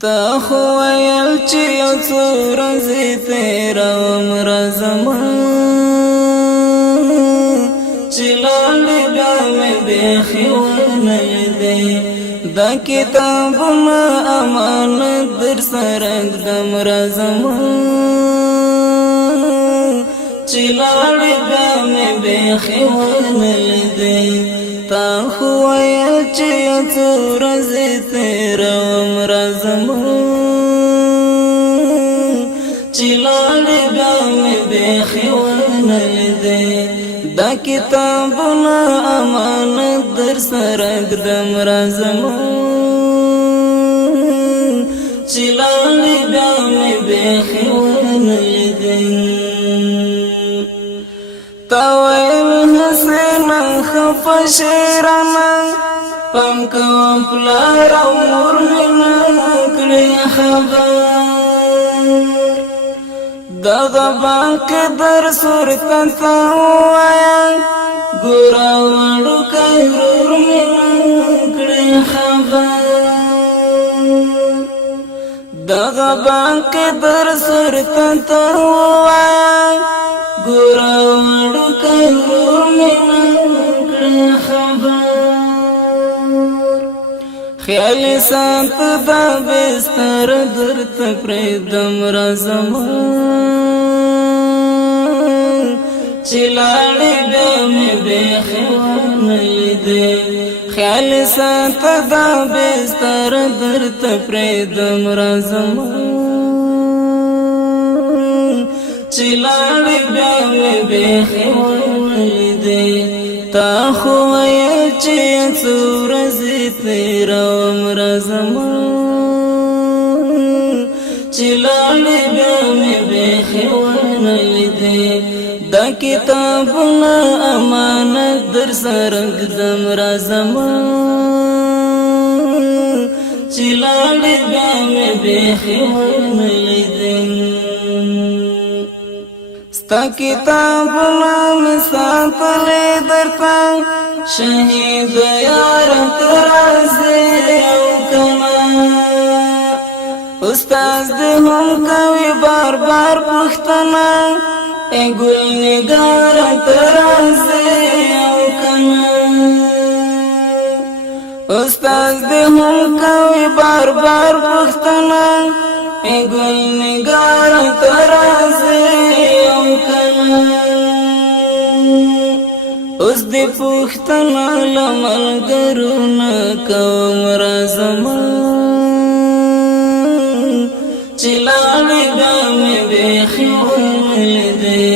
تا خو ویل چې یو څو ورځې تېروم راځمه چې لاړې بیا مې بیخي ونه لیدې دا کتابونه امانت در سره ږدم راځمه چې لاړې بیا مې بیخي ونه لیدې تا خو ویل چې یو څو ورځې تېروم راځمه چې لاړې بیا مې بیخي ونه لیدې دا کتابونه امانت در سره ږدم راځمه چې لاړې بیا مې بیخي ونه لیدې تا ویل حسینه خفه شیرانه پام کوم پلار او مور مې نه کړې خبر دغه بانک در صورته ته ووایه ګوره وړوکی ورور مې نه کړې خبر دغه بانک در صورته ته ووایه ګوره وړوکی ورور مې نه کړې خبر خیال سات دا بستر درته پرېږدم راځمه چې لاړې بیا مې بیخي ونه لیدې خیال سات دا بستر درته پرېږدم راځمه چې لاړې بیا مې بیخي ونه لیدې تا خو ویل چې څو ورځې تېروم راځمه چې لاړې بیا مې بیخي ونه لیدې دا کتابونه امانت در سره ږدم راځمه چې لاړې بیا مې بیخي ونه لیدې ستا کتابونه مې ساتلې درته شهید یار ته راځې او کنه استاد دې هم کوي بار بار پوښتنه ای ګل نګار ته راځې او کنه استاد دې هم کوي بار بار پوښتنه ای ګل نګار ته راځې او کنه اوس دې پوښتنه له ملګرو نه کوم راځمه چې لاړې بیا مې بیخي ونه لیدې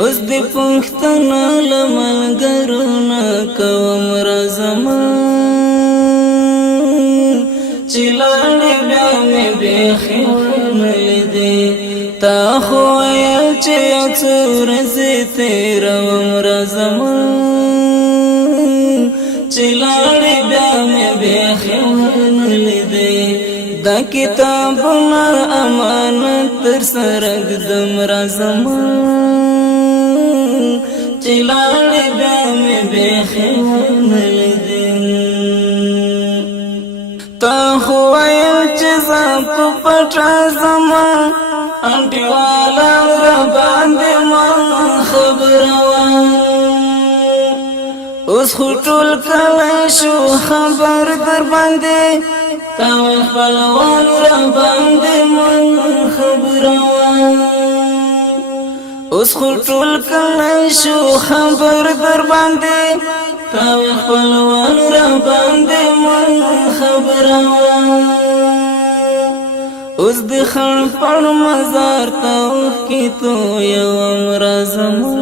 اوس دې پوښتنه له ملګرو نه کوم راځمه چې لاړې بیا مې بیخي ونه لیدې تا خو ویل چې یو څو ورځې تېروم راځمه چې لاړې بیا مې بیخي ونه لیدې دا کتابونه امانت در سره ږدم راځمه چې لاړې بیا مې بیخي ونه لیدې تا خو ویل چې زه په پټه ځمه انټیواله راباندې ما خبروه اوس خو ټول کلی شو خبر در باندې تا ویل خپلوان راباندې ما خبروه اوس خو ټول کلی شو خبر در باندې تا ویل خپلوان راباندې ما خبروه اوس د خړ پړ مزار ته اوښکې تویوم راځمه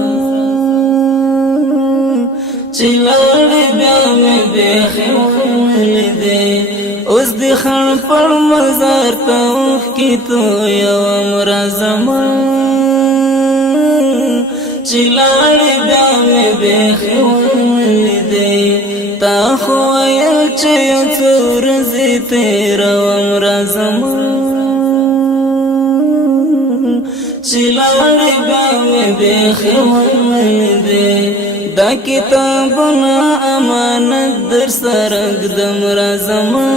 چې لاړې بیا مې بیخي ونه لیدې اوس د خړ پړ مزار ته اوښکې تویوم راځمه چې لاړې بیا مې بیخي ونه لیدې تا خو ویل چې یو څو ورځې تېروم راځمه چې لاړې بیا مې بیخي ونه لیدې دا کتابونه امانت در سره ږدم راځمه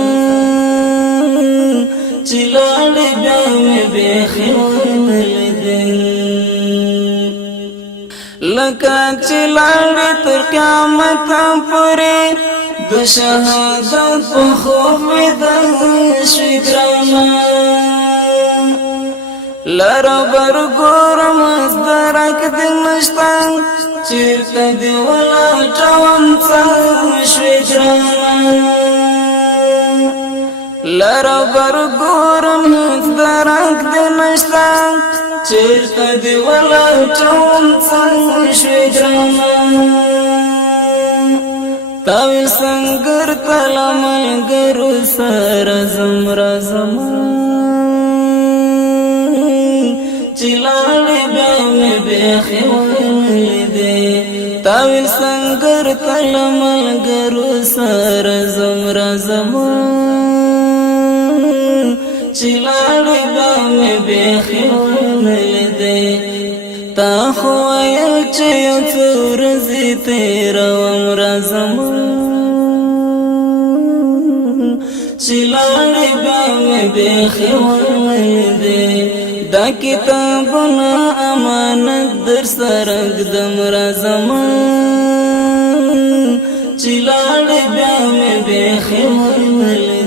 چې لاړې بیا مې بیخي ونه لیدې لکه چې لاړې تر قیامته پورې د شهادت په خوب ویده شوې ګرانه لره بر ګورم درک دې نشته چېرته دې ولاټوم څنګه شوې ګرانه لره بر ګورم درک دې نشته چېرته دې ولاټوم څنګه شوې ګرانه تاوی سنگر تلا ملگرو سر زم چلاړې بیا مې بیخي ونه دې تاوی سنگر تلا ملگرو سر زم چلاړې بیا مې بیخي ونه دې تا خو ویل چې یو څو ورځې تېروم راځم چې لاړې بیا مې بیخي ولیدې دا کتابونه امانت در سره ږدم راځم چې لاړې بیا مې بیخي ولیدې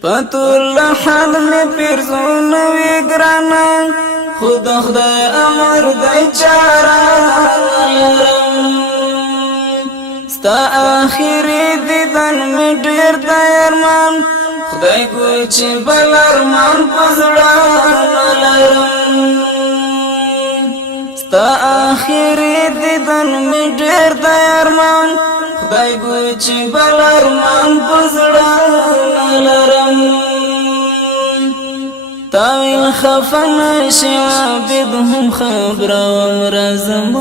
پتور لحد میں پیرزون وی گرانا خود خدای امر دی چارا لرم ستا آخری دیدن میں ډیر دی ارمان خدای کوئی چې بل ارمان پزړه لرم ستا آخری دیدن میں ډیر دی ارمان خدای کوئی چې بل ارمان پزړه لرم تاویل خفن شعابدهم خبره ومرزم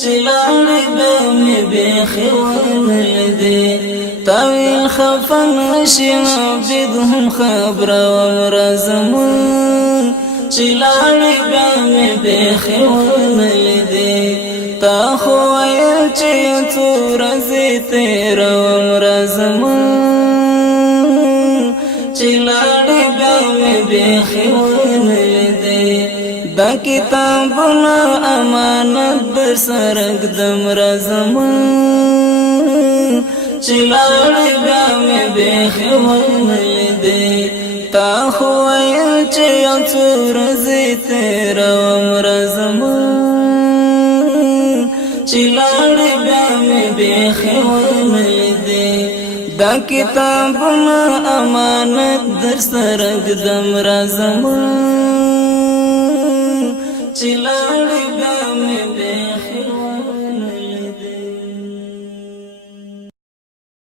چې لاړې بیا مې بیخي ونه لیدې تاویل خفن شعابدهم خبره ومرزم چې لاړې بیا مې بیخي ونه لیدې تا خو ویل چې یو څو ورځې تېروم راځم چې لاړې بیا مې بیخي ونه لیدې دا کتابونه امانت در سره ږدم راځم چې لاړې بیا مې بیخي ونه لیدې تا خو ویل چې یو څو ورځې تېروم راځم چې لاړې بیا مې بیخي ونه لیدې دا کتابونه امانت در سره ږدم راځم چې